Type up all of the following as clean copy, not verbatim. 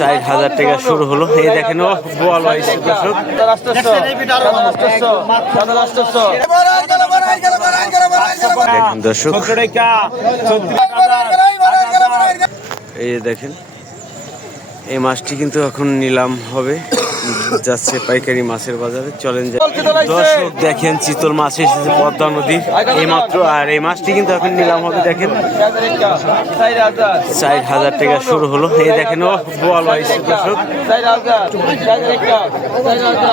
4,000 টাকা শুরু হলো। এই দেখেন ও বল দর্শক দেখেন দর্শক, এই দেখেন এই মাছটি কিন্তু এখন নিলাম হবে, যাচ্ছে পাইকারি মাছের বাজারে। চলেন দর্শক দেখেন চিতল মাছ এসেছে পদ্মা নদীর এই মাত্র, আর এই মাছটি কিন্তু এখন নিলাম হবে। দেখেন 4,000 টাকা শুরু হলো। এই দেখেন ও বল দর্শক,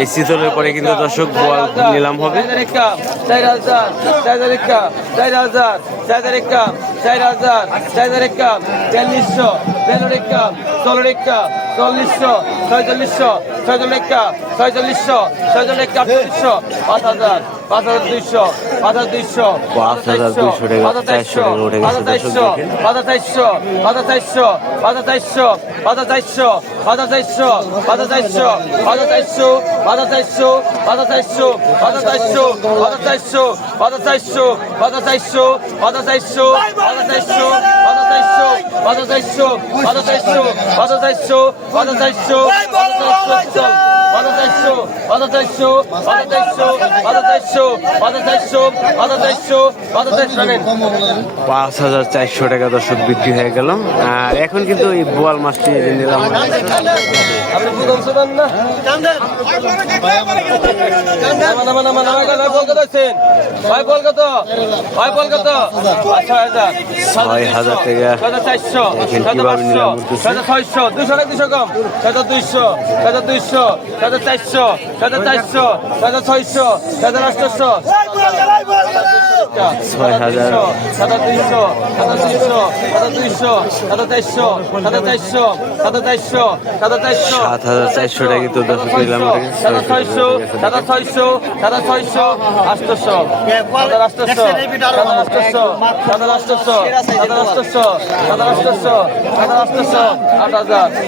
এই চিতলের পরে কিন্তু দর্শক বল নিলাম হবে। 5,400 টাকা দর্শক বিক্রি হয়ে গেল। আর এখন কিন্তু এই বোয়াল মাছটি নিলাম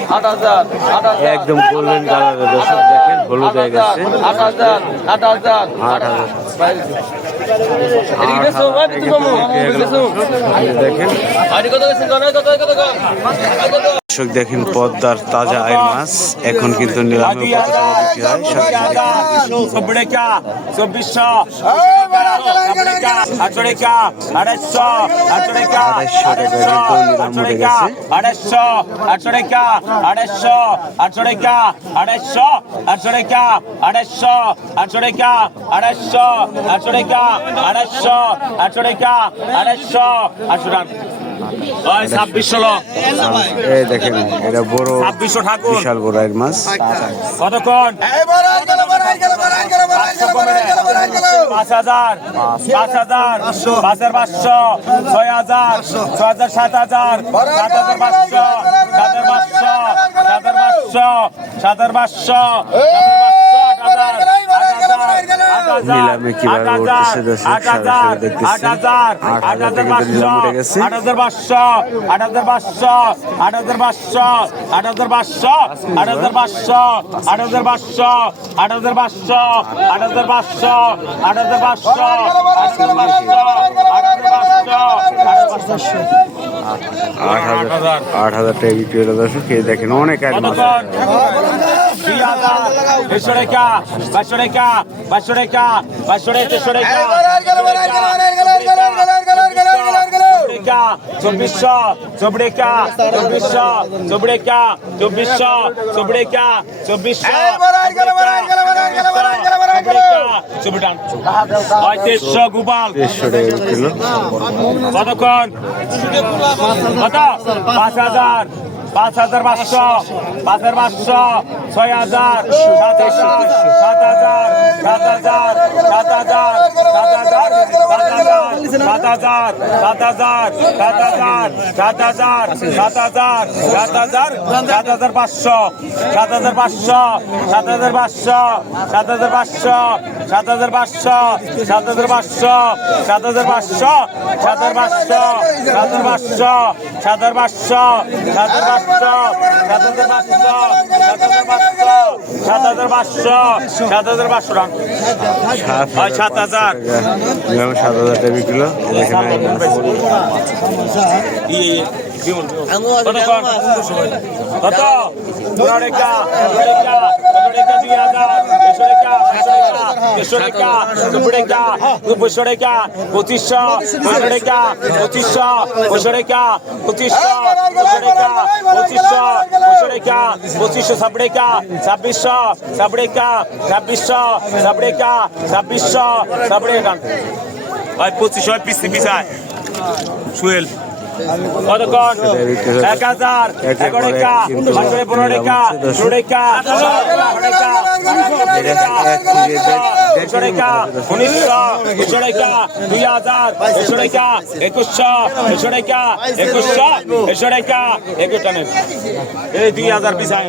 কিন্তু দর্শক নিলাম একদম গোল্ডেন কালারের দর্শক দেখেন, হলুদ হয়ে গেছে। 8,000 দর্শক দেখেন পদ্মার তাজা আয়ের মাছ এখন কিন্তু নিলামে কত টাকা বিক্রি হয়। 2,500 দেখেন এটা বড় 2,500 ঠাকুর, বিশাল বড় আয়ের মাছ। কতক্ষণ 5,000 5,000 5,500 6,000 6,000 7,000 7,500 7,500 নিলামে কিভাবে উঠতেছে দর্শক দেখতেছি। 8,000 থেকে নিলাম উঠে গেছে। 8,500 8,500 8,500 8,500 8,500 8,500 8,500 8,500 8,000 টাকা বিক্রি হলো দর্শক। এই দেখেন অনেক আয়ের মাছ। 2,000 টাকা 500 টাকা 500 টাকা 500 টাকা 300 টাকা 2,400 চবড়েকা 2,400 চবড়েকা 2,400 চবড়েকা 2,400 300 গোপাল 300 টাকা কিলো। কতক্ষণ কত 5,000 5,500 5,500 6,000 7,000 7,000 7,000 7,000 7,000 7,000 7,000 7,000 7,000 7,500 7,500 7,500 7,500 7,500 7,500 7,500 7,000 টাকা বিক্রি। কত 15 টাকা 2000 100 টাকা 100 টাকা 90 টাকা 2500 টাকা 2500 টাকা 2500 টাকা 2500 টাকা 2500 টাকা 2600 টাকা 2600 টাকা 2600 টাকা ভাই 2500 পিস পিছায় সুয়েল কতক্ষণ 1000 11 টাকা 15 টাকা 16 টাকা 1900 টাকা 2000 100 টাকা 2100 টাকা 2100 টাকা 21 টাকা এই 2000 পিছায়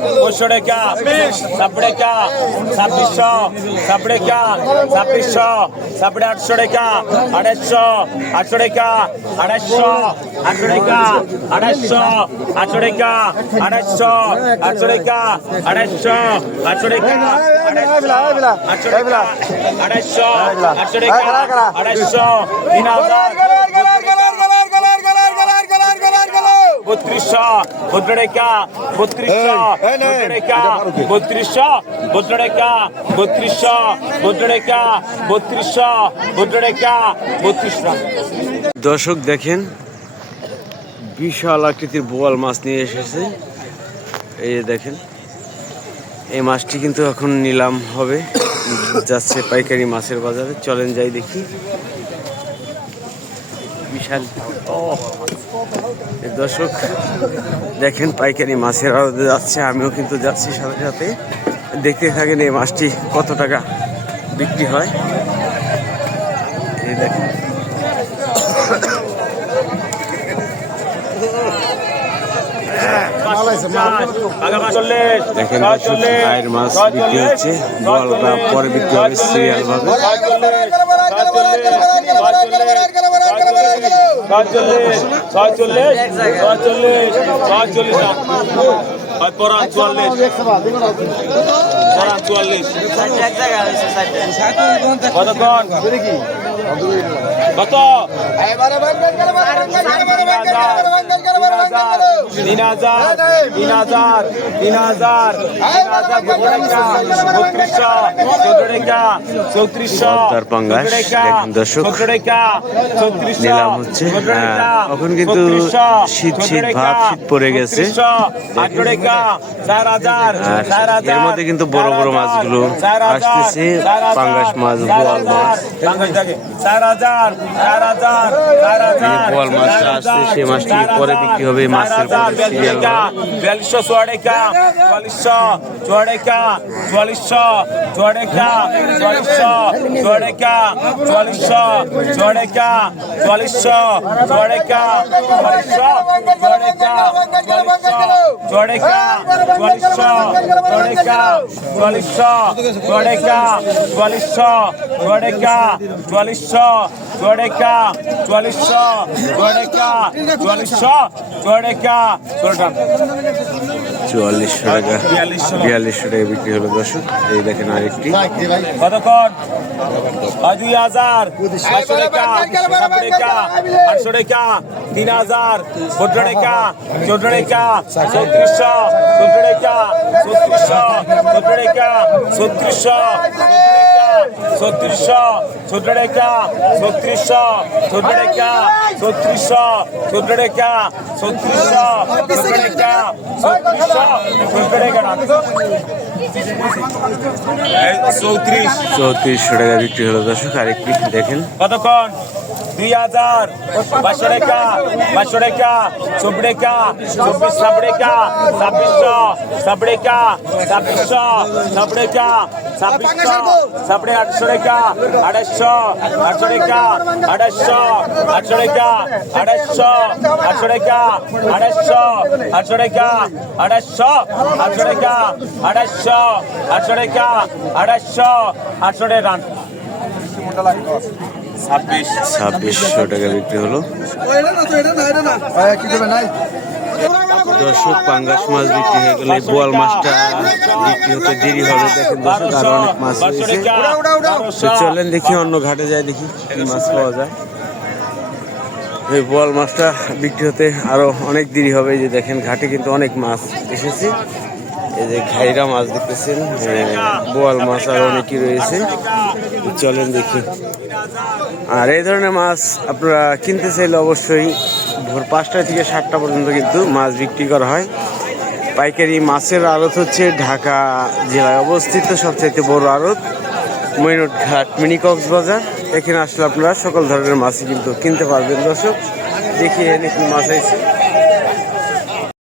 500 টাকা 70 টাকা 2600 70 টাকা 2600 800 টাকা 800 টাকা 800 টাকা 800 টাকা 800 টাকা 800 টাকা 3200 দর্শক দেখেন বিশাল আকৃতির বোয়াল মাছ নিয়ে এসেছে। এই যে দেখেন এই মাছটি কিন্তু এখন নিলাম হবে, যাচ্ছে পাইকারি মাছের বাজারে। চলেন যাই দেখি। বিশাল দর্শক দেখেন পাইকারি মাছের আড়তে যাচ্ছে, আমিও কিন্তু যাচ্ছি সাথে সাথে। দেখতে থাকেন এই মাছটি কত টাকা বিক্রি হয়। এই দেখেন দেখেন ভাইয়ের মাছ বিক্রি হচ্ছে, বলটা পরে বিক্রি হবে সিরিয়াল ভাবে। কতক্ষণ কত 3000 নিলাম হচ্ছে। এখন কিন্তু শীত শীত ভাব, শীত পড়ে গেছে। এর মধ্যে কিন্তু বড় বড় মাছগুলো আসতেছে, পাঙ্গাস মাছ, বোয়াল মাছ। বোয়াল মাছটা আসছে, সেই মাছটি পরে বিক্রি হবে মাছের সিরিয়াল। 4200 টাকা 4400 টাকা 4400 টাকা 4400 টাকা 4400 টাকা 4400 টাকা 4400 টাকা 4400 টাকা 4400 টাকা 4400 টাকা 4400 টাকা 4400 টাকা 4400 টাকা 4400 টাকা 4400 টাকা 4200 টাকা বিক্রি হলো দর্শক। এই দেখেন আরেকটি কতক্ষণ 2000 500 টাকা 70 টাকা 800 টাকা 3000 15 টাকা 14 টাকা 3400 14 টাকা 3400 14 টাকা 3400 3600 14 টাকা 3600 14 টাকা 3600 14 টাকা 3600 14 টাকা 3600 14 টাকা 3400 টাকা বিক্রি হলো দর্শক। আরেকটি দেখেন কতক্ষণ 2000 500 টাকা 500 টাকা 24 টাকা 24 টাকা 2600 টাকা 2600 টাকা 2600 800 টাকা 800 টাকা 800 টাকা 800 টাকা 800 টাকা 800 টাকা 800 টাকা 800 টাকা 2600 টাকা বিক্রি হলো। দর্শক পাঙ্গাস মাছ বিক্রি হয়ে গেলে বোয়াল মাছটা বিক্রি হতে দেরি হবে। দেখেন দর্শক আরো অনেক মাছ রয়েছে। তো চলেন দেখি অন্য ঘাটে যাই, দেখি কি মাছ পাওয়া যায়। এই বোয়াল মাছটা বিক্রি হতে আরো অনেক দেরি হবে। এই যে দেখেন ঘাটে কিন্তু অনেক মাছ এসেছে। এই যে ঘাইরা মাছ দেখতেছেন, বোয়াল মাছ আর অনেকই রয়েছে। চলেন দেখি। আর এই ধরনের মাছ আপনারা কিনতে চাইলে অবশ্যই ভোর 5টা থেকে 7টা পর্যন্ত কিন্তু মাছ বিক্রি করা হয়। পাইকারি মাছের আড়ত হচ্ছে ঢাকা জেলায় অবস্থিত সবচাইতে বড় আড়ত মইনুট ঘাট মিনি কক্সবাজার। এখানে আসলে আপনারা সকল ধরনের মাছই কিন্তু কিনতে পারবেন। দর্শক দেখি এনে কি মাছ আছে।